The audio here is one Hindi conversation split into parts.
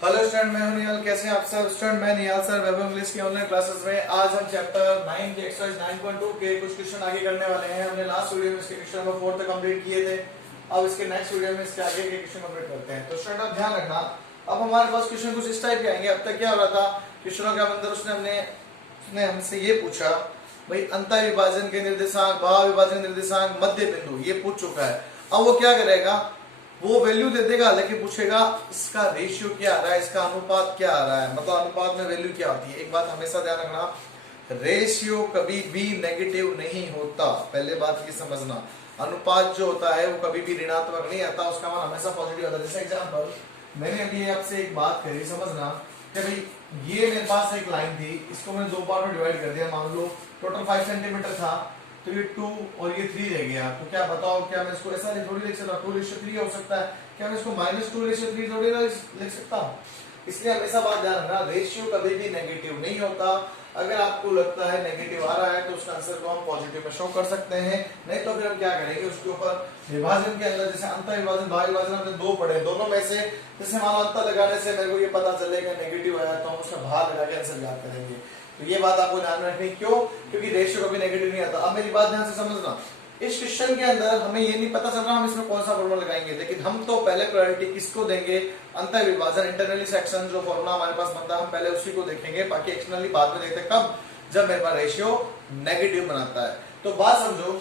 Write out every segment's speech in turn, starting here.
हेलो स्टूडेंट, मैं हूं निहाल। कैसे हैं आप सब स्टूडेंट? मैं निहाल सर वैभव इंग्लिश की ऑनलाइन क्लासेस में आज हम चैप्टर 9 के एक्सरसाइज 9.2 के कुछ क्वेश्चन आगे करने वाले हैं। हमने लास्ट वीडियो में इसके क्वेश्चन नंबर 4 तक कंप्लीट किए थे। अब इसके नेक्स्ट वीडियो में इसके आगे के क्वेश्चन कंप्लीट करते हैं। तो स्टूडेंट आप ध्यान रखना, अब हमारे पास क्वेश्चन कुछ इस टाइप के आएंगे। अब तक क्या हो रहा था, क्वेश्चनों के अंदर उसने हमसे ये पूछा भाई अंतर विभाजन के निर्देशांक, भाव विभाजन निर्देशांक, मध्य बिंदु, ये पूछ चुका है। अब वो क्या करेगा, वो वैल्यू दे देगा लेकिन पूछेगा इसका रेशियो क्या आ रहा है, इसका अनुपात क्या आ रहा है, मतलब अनुपात में वैल्यू क्या होती है। एक बात हमेशा ध्यान रखना, रेशियो कभी भी नेगेटिव नहीं होता। पहले बात ये समझना, अनुपात जो होता है वो कभी भी ऋणात्मक नहीं आता, उसका मान हमेशा पॉजिटिव होता है। जैसे एग्जांपल मैंने अभी आपसे एक बात करी, समझना कि भाई ये मेरे पास एक लाइन थी, इसको मैंने दो पार्ट में डिवाइड कर दिया। मान लो टोटल 5 सेंटीमीटर था, तो ये 2 और ये 3 रह गया। तो क्या बताओ, क्या मैं इसको ऐसा थोड़ी लिख सकता हूँ 2:3 हो सकता है? क्या मैं इसको -2:3 थोड़ी ना लिख सकता हूँ? इसलिए हमेशा बात ध्यान रखना, रेशियो कभी भी नेगेटिव नहीं होता। अगर आपको लगता है नेगेटिव आ रहा है तो उसका आंसर को हम पॉजिटिव में शो कर सकते हैं, नहीं तो फिर हम क्या करेंगे, उसके ऊपर विभाजन के अंदर जैसे अंतर विभाजन, भाग विभाजन हमने दो पढ़े, दोनों में से जैसे मान लो अंतर लगाने से मेरे को ये पता चलेगा नेगेटिव आया तो हम उसका भाग लगा के आंसर याद करेंगे। तो ये बात आपको ध्यान रखनी, क्यों? क्योंकि रेशियो कभी नेगेटिव नहीं आता। अब मेरी बात ध्यान से समझना, इस क्वेश्चन के अंदर हमें ये नहीं पता चल रहा हम इसमें कौन सा फॉर्मूला लगाएंगे, लेकिन हम तो पहले प्रायोरिटी किसको देंगे, अंतर विभाजन, इंटरनली सेक्शन जो फॉर्मूला हमारे पास बनता है हम पहले उसी को देखेंगे, बाकी एक्सटर्नली बाद में देखते हैं। कब? जब मेरे पास रेशियो नेगेटिव बनाता है। तो बात समझो,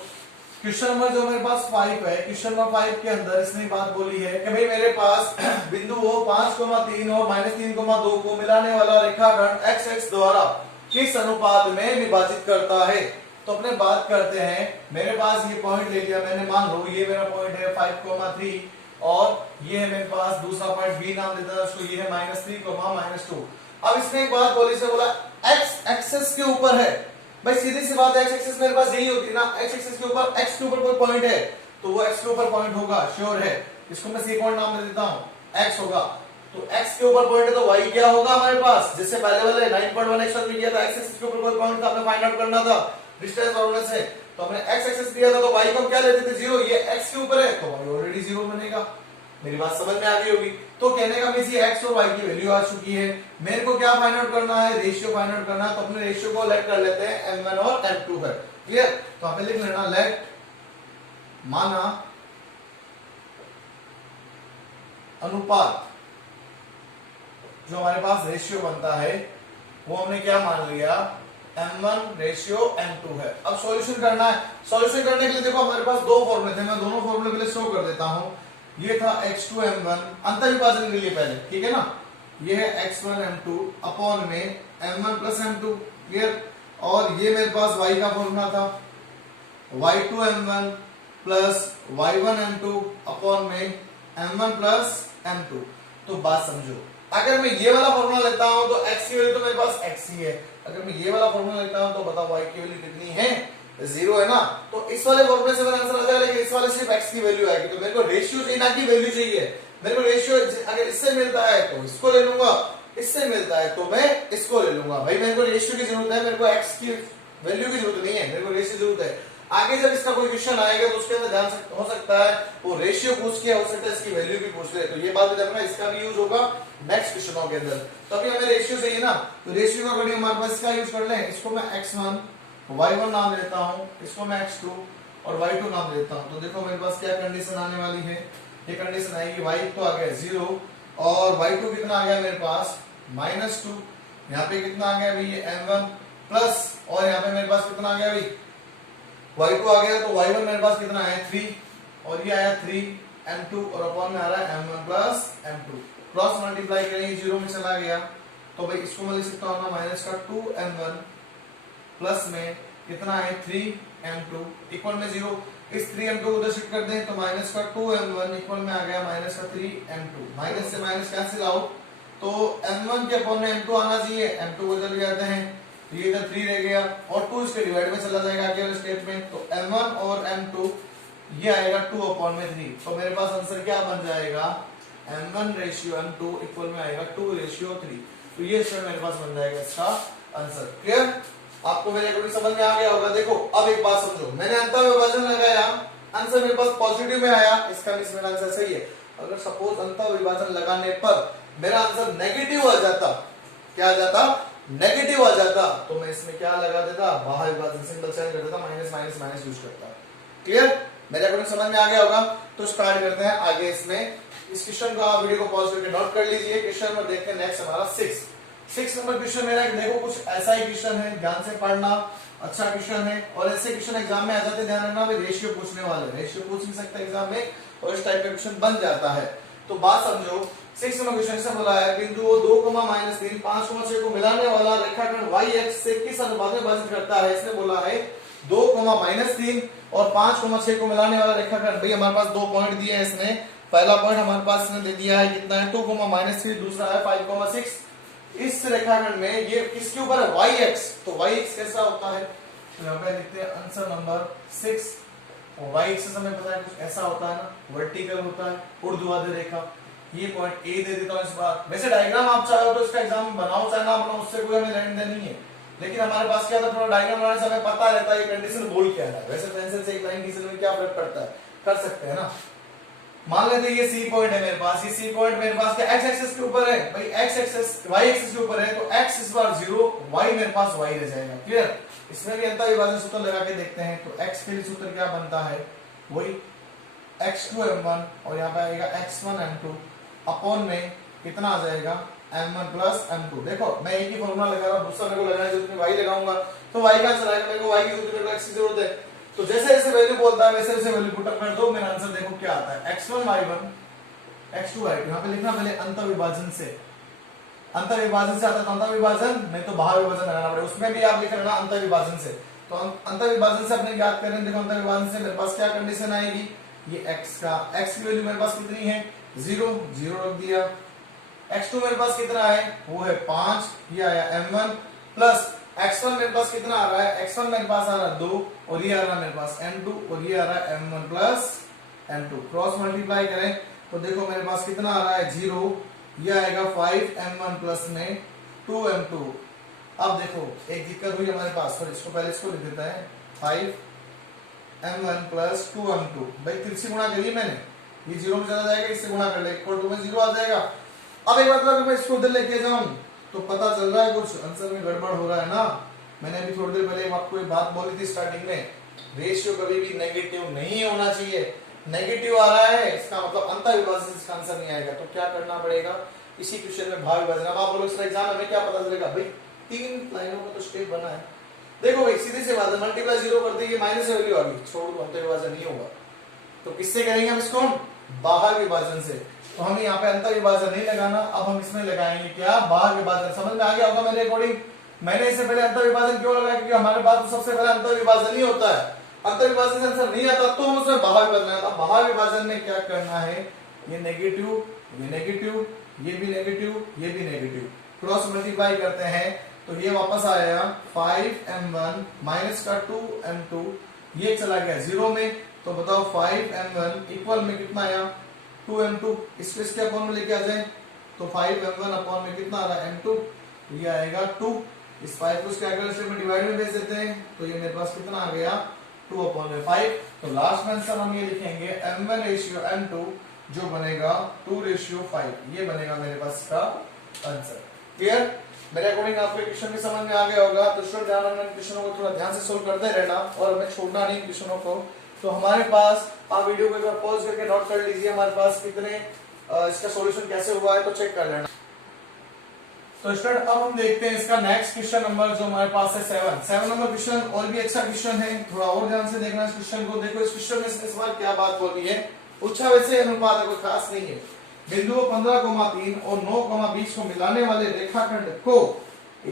क्वेश्चन नंबर जो मेरे पास 5 है, क्वेश्चन नंबर 5 के अंदर इसने बात बोली है कि भाई मेरे पास बिंदु हो 5,3 और -3,2 को मिलाने वाला रेखाखंड एक्स एक्स द्वारा किस अनुपात में विभाजित करता है। तो अपने बात करते हैं, मेरे पास ये पॉइंट ले लिया मैंने, मान लो ये मेरा पॉइंट है 5,3 और ये है मेरे पास दूसरा पॉइंट बी नाम देता है उसको, ये है -3, -2। अब इसने एक बात बोली से बोला एक्स एक्सिस के ऊपर है। भाई सीधी सी बात है, एक्स एक्सिस मेरे पास यही होती है ना, एक्स एक्सिस के ऊपर एक्स के ऊपर कोई पॉइंट है तो वो एक्स के ऊपर पॉइंट होगा, श्योर है। इसको मैं सी पॉइंट नाम दे देता हूं, एक्स होगा। तो x के ऊपर पॉइंट है तो y क्या होगा हमारे पास, जिससे पहले वाले 9.1 एक्स में किया था, x एक्सिस के ऊपर कोई पॉइंट था, हमें फाइंड आउट करना था डिस्टेंस फॉर्मूला से। तो हमने x एक्सिस दिया था तो y को क्या लेते थे, 0। ये x के ऊपर है तो y ऑलरेडी 0 बनेगा। मेरी बात समझ में आ गई होगी। तो कहने का मीन्स ये x और y की वैल्यू आ चुकी है। मेरे को क्या फाइंड आउट करना है, रेशियो फाइंड आउट करना है। तो अपने रेशियो को लेट कर लेते हैं, m1 और m2 है, क्लियर। तो हमें लिख लेना लेट माना अनुपात जो हमारे पास रेशियो बनता है वो हमने क्या मान लिया, m1 रेशियो m2 है। अब सॉल्यूशन करना है, सॉल्यूशन करने के लिए देखो हमारे पास दो फॉर्मूले थे, मैं दोनों फॉर्मूले के लिए शो कर देता हूं। ये था x2 m1 अंतर विभाजन के लिए पहले, ठीक है ना, ये है x1 m2 अपॉन में m1 प्लस m2, क्लियर। और ये मेरे पास y का फॉर्मूला था y2 m1 plus y1 m2 upon में m1 प्लस m2। तो बात समझो, अगर मैं ये वाला फॉर्मूला लेता हूं तो x की वैल्यू तो मेरे पास x ही है, अगर मैं ये वाला फॉर्मूला लेता हूं तो बताओ y की वैल्यू कितनी है, 0 है ना। तो इस वाले फॉर्मूले से मेरा आंसर आ जाएगा, लेकिन इस वाले सिर्फ x की वैल्यू आएगी। तो मेरे को रेशियो चाहिए ना कि वैल्यू चाहिए। मेरे को रेशियो अगर इससे मिलता है तो इसको ले लूंगा, इससे मिलता है तो मैं इसको ले लूंगा। भाई मेरे को रेशियो की जरूरत है, मेरे को x की वैल्यू की जरूरत नहीं है, मेरे को रेशियो की जरूरत है। आगे जब इसका कोई क्वेश्चन आएगा तो उसके अंदर हो सकता है वो रेशियो पूछ के, हो सकता है इसकी वैल्यू भी पूछ ले, तो ये बात भी जानना, इसका भी यूज होगा नेक्स्ट क्वेश्चनों के अंदर। तो अभी हमें रेशियो चाहिए ना, तो रेशियो का अकॉर्डिंग हमारे पास इसका यूज कर लें। इसको मैं x1 y1 नाम देता हूं, इसको मैं x2 और y2 नाम देता हूं। तो देखो मेरे पास क्या कंडीशन आने वाली है, ये कंडीशन आएगी y तो आ गया 0 और y2 कितना आ गया मेरे पास -2। यहाँ पे कितना आ गया भाई m1 प्लस, और यहाँ पे मेरे पास कितना आ गया भाई y2 आ गया, तो y1 मेरे पास कितना है 3 और ये आया 3 m2 और अपॉन में आ रहा है m1 plus m2। Cross multiply करेंगे 0 में चला गया, तो भाई इसको मैं लिख सकता हूं ना -2 m1 प्लस में कितना है 3 m2 इक्वल में 0। इस 3 m2 को उधर शिफ्ट कर दें तो -2 m1 इक्वल में आ गया -3 m2। माइनस से माइनस कैंसिल आउट, तो m1 के अपॉन में m2 आना चाहिए, m2 को इधर ले आते हैं, ये इधर 3 रह गया और 2 इसके डिवाइड में चला जाएगा आगे वाले स्टेप में। तो m1 और m2 ये आएगा 2 अपॉन में 3। तो मेरे पास आंसर क्या बन जाएगा, m1 रेशियो m2 इक्वल में आएगा 2 रेशियो 3। तो ये स्टेप मेरे पास बन जाएगा इसका आंसर, क्लियर। आपको मेरे को भी समझ में आ गया होगा। देखो अब एक बात समझो, मैंने अंतर विभाजन लगाया, आंसर मेरे पास पॉजिटिव में आया, इसका मेरा आंसर सही है। अगर सपोज अंतर विभाजन लगाने पर मेरा आंसर नेगेटिव आ जाता, क्या आ जाता, नेगेटिव आ जाता, तो मैं इसमें क्या लगा देता, बाहर विभाजन सिंबल साइन कर देता, माइनस माइनस माइनस यूज करता। क्लियर, मेरे अकॉर्डिंग समझ में आ गया होगा। तो स्टार्ट करते हैं आगे इसमें। इस क्वेश्चन को आप वीडियो को पॉज करके नोट कर लीजिए। क्वेश्चन नंबर देखते हैं नेक्स्ट हमारा 6 नंबर क्वेश्चन मेरा, देखो कुछ ऐसा ही क्वेश्चन है, ध्यान से पढ़ना, अच्छा क्वेश्चन है। और ऐसे क्वेश्चन एग्जाम में आ जाते हैं, ध्यान रखना भाई, रेशियो पूछने वाले, रेशियो पूछ नहीं सकते एग्जाम में, और इस टाइप का क्वेश्चन बन जाता है। तो बात समझो, 6 नंबर क्वेश्चन से बोला है बिंदु 2, -3, 5, 6 को मिलाने वाला रेखाखंड y अक्ष से किस अनुपात में विभाजित करता है। इसने बोला है 2, -3 और 5, 6 को मिलाने वाला रेखाखंड। भाई हमारे पास दो पॉइंट दिए हैं इसने, पहला पॉइंट हमारे पास इसने दे दिया है कितना है 2, -3, दूसरा है 5, 6। इस रेखाखंड में ये किसके ऊपर है, y अक्ष। तो y अक्ष कैसा होता है, तो यहाँ पे लिखते हैं आंसर नंबर 6। और y एक्सिस हमें पता है कुछ ऐसा होता है ना, वर्टिकल होता है, ऊर्ध्वाधर रेखा। ये पॉइंट ए दे देता हूं इस बार। वैसे डायग्राम आप चाहो तो इसका एग्जाम बनाओ चाहे ना बनाओ, उससे कोई हमें लेन देन नहीं है, लेकिन हमारे पास क्या था, थोड़ा डायग्राम बनाने से हमें पता रहता है ये कंडीशन बोल क्या है। वैसे पेंसिल से एक लाइन खींचने में क्या फर्क पड़ता है, कर सकते हैं ना। मान लेते हैं ये सी पॉइंट है मेरे पास, ये सी पॉइंट मेरे पास एक्स एक्सिस के ऊपर है, भाई एक्स एक्सिस वाई एक्सिस के ऊपर है, तो एक्स इस बार 0, वाई मेरे पास वाई रह जाएगा। क्लियर, इसमें भी अंतर विभाजन सूत्र लगा के देखते हैं। तो एक्स के लिए सूत्र क्या बनता है, वही x2m1 और यहाँ पे आएगा x1m2 अपॉन में कितना आ जाएगा m1 प्लस m2। देखो मैं एक ही फॉर्मूला लगा रहा हूँ, दूसरा मेरे को लगाने की जरूरत नहीं, y लगाऊंगा तो y का आंसर आएगा। मेरे को y की जरूरत है, मेरे को x की जरूरत है, तो जैसे जैसे वैल्यू बोलता है वैसे वैसे वैल्यू पुट अप कर दो। मेरा आंसर देखो क्या आता है, x1y1 x2y2। यहाँ पे लिखना पहले अंतर विभाजन से, अंतर विभाजन से आता है तो अंतर विभाजन, नहीं तो बाहर विभाजन लगाना पड़ेगा, उसमें भी आप लिख लेना अंतर विभाजन से। तो अंतर विभाजन से अपने याद करें, देखो अंतर विभाजन से मेरे पास क्या कंडीशन आएगी, ये x का, x की वैल्यू मेरे पास कितनी है 0, 0 रख दिया। x2 मेरे पास कितना है, वो है 5, ये आया m1 प्लस x1 मेरे पास कितना आ रहा है, x1 मेरे पास आ रहा है 2 और ये आ रहा है मेरे पास m2 और ये आ रहा है m1 plus m2। Cross multiply करें तो देखो मेरे पास कितना आ रहा है 0, ये आएगा 5m1 प्लस में 2m2। अब देखो एक दिक्कत हुई हमारे पास, तो इसको पहले इसको लिख देता है 5m1 प्लस 2m2। भाई तिरछी गुणा करिए मैंने, ये 0 में चला जाएगा, इससे गुणा कर ले, इक्वल टू में 0 आ जाएगा। अब एक बात अगर मैं इसको उधर लेके जाऊं तो पता चल रहा है कुछ आंसर में गड़बड़ हो रहा है ना। मैंने अभी थोड़ी देर पहले आपको एक बात बोली थी स्टार्टिंग में, रेशियो कभी भी नेगेटिव नहीं होना चाहिए। नेगेटिव आ रहा है इसका मतलब अंतर विभाजन से इसका आंसर नहीं आएगा। तो क्या करना पड़ेगा, इसी क्वेश्चन में भाग विभाजन। अब आप बोलो सर एग्जाम में क्या पता चलेगा, भाई 3 लाइनों का तो स्टेप बना है। देखो भाई सीधी सी बात है, मल्टीप्लाई 0 कर देंगे, माइनस से वैल्यू आ गई, छोड़ दो, अंतर विभाजन नहीं होगा। तो किससे करेंगे हम इसको, बाहर विभाजन से। तो हमें यहाँ पे अंतर विभाजन नहीं लगाना, अब हम इसमें लगाएंगे क्या, बाहर विभाजन। समझ में आ गया होगा मेरे अकॉर्डिंग। मैंने इससे पहले अंतर विभाजन क्यों लगाया, क्योंकि हमारे पास तो सबसे पहले अंतर विभाजन ही होता है। अंतर विभाजन से आंसर नहीं आता तो हम उसमें बाहर विभाजन आता। बाहर विभाजन में क्या करना है, ये नेगेटिव, ये नेगेटिव, ये भी नेगेटिव, ये भी नेगेटिव, क्रॉस मल्टीप्लाई करते हैं तो ये वापस आया 5m1 माइनस का 2m2, ये चला गया 0 में। तो बताओ 5m1 इक्वल में कितना आया 2m2, इसको इसके अपॉन में लेके आ जाए तो 5m1 अपॉन में कितना आ रहा है m2, ये आएगा 2। इस 5 को इसके अगले स्टेप में डिवाइड में भेज देते हैं तो ये मेरे पास कितना आ गया 2 अपॉन में 5। तो लास्ट में आंसर हम ये लिखेंगे m1 रेशियो m2 जो बनेगा 2:5, ये बनेगा मेरे पास इसका आंसर। क्लियर, मेरे अकॉर्डिंग आपके क्वेश्चन भी समझ में आ गया होगा। तो स्टूडेंट ध्यान रखना, क्वेश्चनों को थोड़ा ध्यान से सोल्व करते रहना और हमें छोड़ना नहीं क्वेश्चनों को। तो हमारे पास आप वीडियो को एक बार पॉज करके नोट कर लीजिए, हमारे पास कितने इसका सॉल्यूशन कैसे हुआ है तो चेक कर लेना। तो स्टूडेंट अब हम देखते हैं इसका नेक्स्ट क्वेश्चन नंबर जो हमारे पास है 7 नंबर क्वेश्चन। और भी अच्छा क्वेश्चन है, थोड़ा और ध्यान से देखना इस क्वेश्चन को। देखो इस क्वेश्चन में इस बार क्या बात हो रही है, पूछा वैसे अनुपात है, कोई खास नहीं है। बिंदुओं 15,3 और 9,20 को मिलाने वाले रेखाखंड को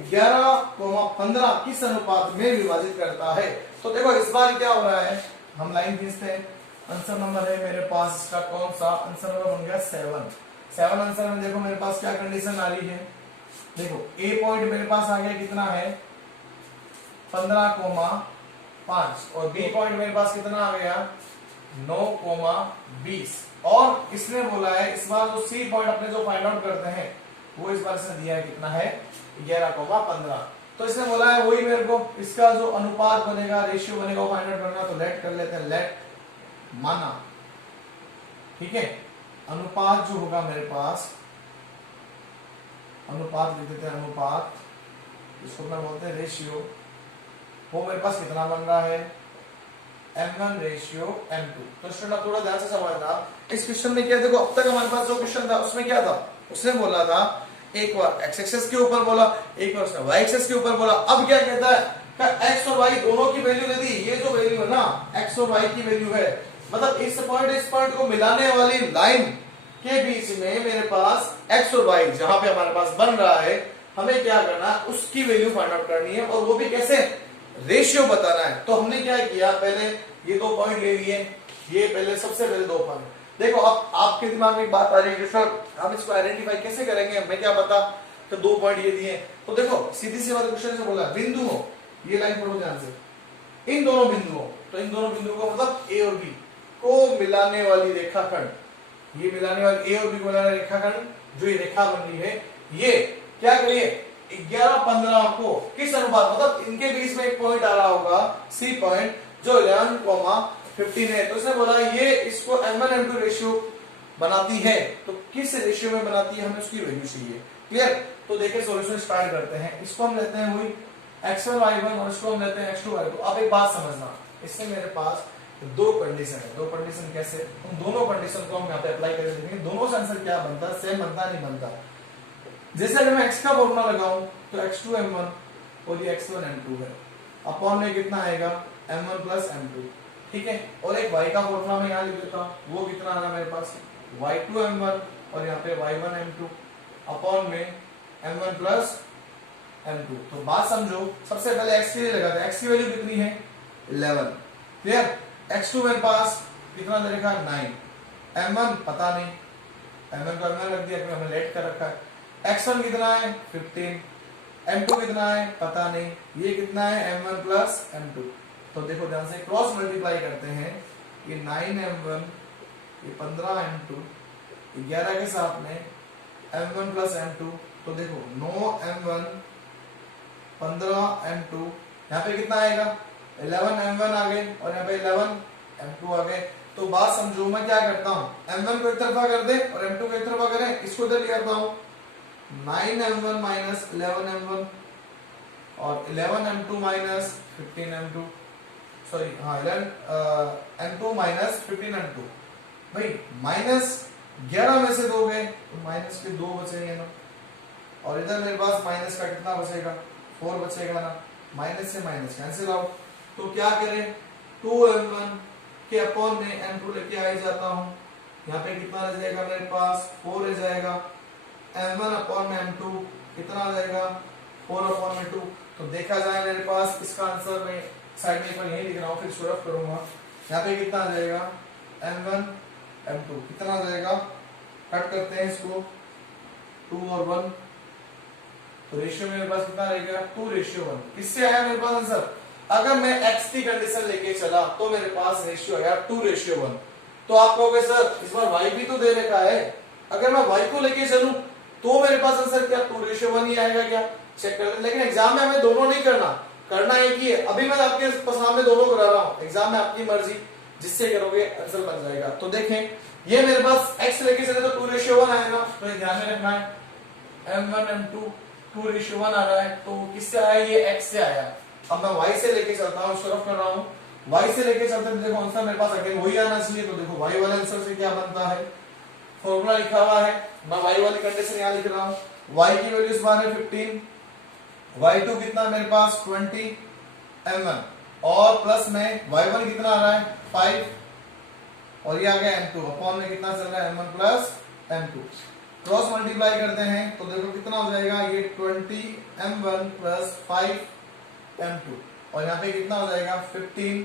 11,15 किस अनुपात में विभाजित करता है। तो देखो इस बार क्या हो रहा है, हम लाइन खींचते हैं। आंसर नंबर है मेरे पास इसका कौन सा, आंसर नंबर बन गया 7 आंसर में देखो मेरे पास क्या कंडीशन आ रही है। देखो ए पॉइंट मेरे पास आ गया कितना है 15,5 और बी पॉइंट मेरे पास कितना आ गया 9,20 और इसने बोला है इस बार जो सी पॉइंट अपने जो फाइंड आउट करते हैं वो इस बार इसने दिया है कितना है 11,15। तो इसने बोला है वही मेरे को इसका जो अनुपात बनेगा, रेशियो बनेगा वो फाइंड आउट करना। तो लेट कर लेते हैं, लेट माना, ठीक है। अनुपात जो होगा मेरे पास अनुपात लिख देते हैं, अनुपात, इसको मैं बोलते हैं रेशियो। वो मेरे पास कितना बन रहा है, m1 रेशियो m2। तो स्टूडेंट थोड़ा ध्यान से समझना, इस क्वेश्चन में क्या, देखो अब तक हमारे पास जो क्वेश्चन था उसमें क्या था, उसने बोला था एक बार x एक्सेस के ऊपर बोला, एक बार उसने y एक्सेस के ऊपर बोला। अब क्या कहता है, x और y दोनों की वैल्यू दे दी। ये जो वैल्यू है ना x और y की वैल्यू है, मतलब इस पॉइंट को मिलाने वाली लाइन के बीच में मेरे पास x और y जहां पे हमारे पास बन रहा है, हमें क्या करना है, उसकी वैल्यू फाइंड आउट करनी है, और वो भी कैसे, रेशियो बताना है। तो हमने क्या किया, पहले ये 2 पॉइंट ले लिए, ये पहले सबसे पहले 2 पॉइंट। देखो अब आपके दिमाग में एक बात आ रही है कि सर हम इसको आइडेंटिफाई कैसे करेंगे, हमें क्या पता, तो 2 पॉइंट ये दिए। तो देखो सीधी सी बात, क्वेश्चन से बोला बिंदु हो, ये लाइन पढ़ो ध्यान से, इन दोनों बिंदुओं, तो इन दोनों बिंदुओं का मतलब ए और बी को मिलाने वाली रेखाखंड, ये मिलाने वाली ए और बी को मिलाने वाली रेखाखंड, जो ये रेखा बन रही है, ये क्या करिए 11-15 को किस अनुपात, मतलब इनके बीच में एक पॉइंट आ रहा होगा सी पॉइंट जो 11,15 है। तो उसने बोला ये इसको m1 m2 रेशियो बनाती है, तो किस रेशियो में बनाती है, हमें उसकी वैल्यू चाहिए। क्लियर। तो देखिए सॉल्यूशन स्टार्ट करते हैं। इसको हम लेते हैं वही x1 y1 और इसको हम लेते हैं x2 y2। अब एक बात समझना, इससे मेरे पास 2 कंडीशन है। 2 कंडीशन कैसे, उन दोनों कंडीशन को हम यहाँ पे अप्लाई करके देखेंगे, दोनों से आंसर क्या बनता है, सेम बनता नहीं बनता। जैसे अगर मैं x का फॉर्मूला लगाऊं तो x2 m1 और ये x1 m2 है, अपॉन में कितना आएगा m1 प्लस m2, ठीक है। और एक y का फॉर्मूला मैं यहाँ लिख देता हूँ, वो कितना आ रहा है मेरे पास y2 m1 और यहाँ पे y1 m2 अपॉन में m1 प्लस m2। तो बात समझो, सबसे पहले x के लिए लगाते हैं, x की वैल्यू कितनी है 11, क्लियर। x2 मेरे पास कितना दे रखा है 9, m1 पता नहीं, m1 को m1 रख दिया, फिर हमने लेट कर रखा है। x1 कितना है 15, m2 कितना है पता नहीं, ये कितना है m1 प्लस m2। तो देखो ध्यान से क्रॉस मल्टीप्लाई करते हैं, ये 9m1, ये 15m2, 11 के साथ में m1 प्लस m2। तो देखो 9m1 15m2, यहाँ पे कितना आएगा 11m1 आ गए और यहाँ पे 11m2 आ गए। तो बात समझो, मैं क्या करता हूँ, m1 को एक तरफा कर दे और m2 को एक तरफा करें, इसको इधर ले आता हूँ 9m1 माइनस 11m1 और 11m2 माइनस 15m2, सॉरी हाँ 11m2 माइनस 15m2। भाई माइनस 11 में से 2 गए तो माइनस के 2 बचेंगे ना, और इधर मेरे पास माइनस का कितना बचेगा 4 बचेगा ना, माइनस से माइनस कैंसिल आउट। तो क्या करें 2m1 के अपॉन में m2 लेके आ जाता हूँ, यहाँ पे कितना रह जाएगा मेरे पास 4 रह जाएगा, m1 अपॉन में m2 कितना आ जाएगा 4 अपॉन में 2। तो देखा जाए मेरे पास इसका आंसर मैं साइड में एक बार यही लिख रहा हूँ, फिर सॉल्व करूंगा। यहाँ पे कितना आ जाएगा m1 m2 कितना आ जाएगा, कट करते हैं इसको 2 और 1, तो रेशियो मेरे पास कितना रहेगा 2:1। किससे आया मेरे पास आंसर, अगर मैं x की कंडीशन लेके चला तो मेरे पास रेशियो आया 2:1। तो आप कहोगे सर इस बार y भी तो दे रखा है, अगर मैं y को लेके चलूं तो मेरे पास आंसर क्या 2:1 ही आएगा क्या, चेक कर लें। लेकिन एग्जाम में हमें दोनों नहीं करना, करना एक ही है। अभी मैं आपके सामने दोनों करा रहा हूं, एग्जाम में आपकी मर्जी, जिससे करोगे आंसर बन जाएगा। तो देखें ये मेरे पास x लेके चले तो 2:1 आएगा, तो ध्यान में रखना है m1 m2 2:1 आ रहा है, तो किससे आया ये x से आया। अब मैं y से लेके चलता हूँ, सॉल्व कर रहा हूँ, y से लेके चलते हैं, देखो आंसर मेरे पास अगेन वही आना चाहिए। तो देखो y वाले आंसर से क्या बनता है, फॉर्मूला लिखा हुआ है, मैं y वाली कंडीशन यहाँ लिख रहा हूँ, y की वैल्यू इस बार है 15, y2 कितना मेरे पास 20 m1 और प्लस में y1 कितना आ रहा है 5 और ये आ गया m2 अपॉन में कितना चल रहा है m1 plus m2। Cross multiply करते हैं तो देखो कितना हो जाएगा, ये 20 m1 प्लस 5 m2 और यहाँ पे कितना हो जाएगा 15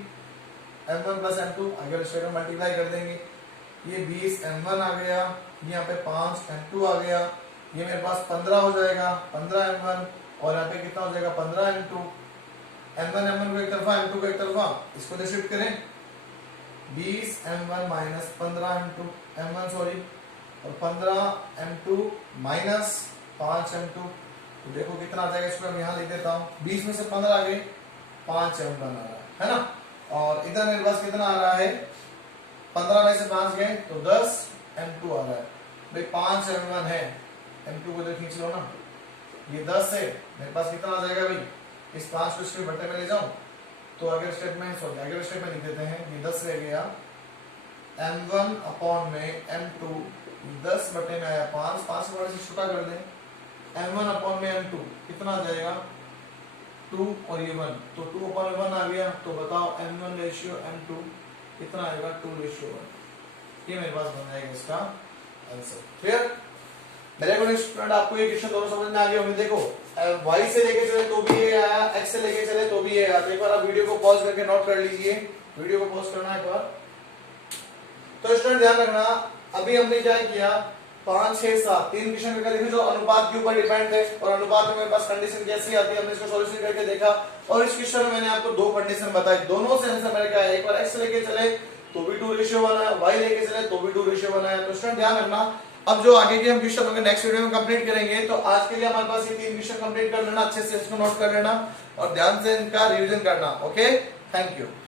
m1 प्लस m2। अगर इसे मल्टीप्लाई कर देंगे ये 20 m1 आ गया, यहाँ पे 5 m2 आ गया, ये मेरे पास 15 हो जाएगा 15 m1 और यहाँ पे कितना हो जाएगा 15 m2। m1 को एक तरफा m2 को एक तरफा, इसको शिफ्ट करें 20 m1 minus 15 m2 m1 sorry और 15 m2 माइनस 5 m2। तो देखो कितना आ जाएगा, इसको मैं यहाँ लिख देता हूँ 20 में से 15 आ गए 5 m1 आ रहा है ना, और इधर मेरे पास कितना आ रहा है 15 में से 5 गए तो 10 m2 आ रहा है। भाई 5 m1 है, m2 को इधर खींच लो ना, ये 10 है, मेरे पास कितना आ जाएगा भाई, इस 5 को इसके बट्टे में ले जाऊं तो अगर स्टेप में लिख देते हैं, ये 10 रह गया, m1 अपॉन में m2, 10 बटे में आया 5, 5 को बड़े से छोटा कर दें, m1 अपॉन में m2 कितना आ जाएगा 2 और ये 1, तो 2 अपॉन 1 आ गया, तो बताओ m1 रेशियो m2 कितना आएगा 2:1। ये मेरे पास बन जाएगा इसका आंसर। क्लियर? मेरे को स्टूडेंट आपको ये क्वेश्चन दोनों समझ में आ गए होंगे। देखो y से लेके चले तो भी ये आया, x से लेके चले तो भी ये आया। तो एक बार आप वीडियो को पॉज करके नोट कर लीजिए, वीडियो को पॉज करना है एक बार। तो स्टूडेंट ध्यान रखना, अभी हमने क्या किया, 5, 6, 7 3 क्वेश्चन करके देखे जो अनुपात के ऊपर डिपेंड है, और अनुपात में मेरे पास कंडीशन कैसी आती है हमने इसको सॉल्यूशन करके देखा। और इस क्वेश्चन में मैंने आपको 2 कंडीशन बताई, दोनों से आंसर मेरे क्या है, एक बार x लेके चले तो भी 2:1 है, y लेके चले तो भी 2:1 है। तो स्टूडेंट ध्यान रखना, अब जो आगे के हम क्वेश्चन होंगे नेक्स्ट वीडियो में कंप्लीट करेंगे। तो आज के लिए हमारे पास ये 3 क्वेश्चन कंप्लीट कर लेना, अच्छे से इसको नोट कर लेना और ध्यान से इनका रिवीजन करना। Okay, thank you.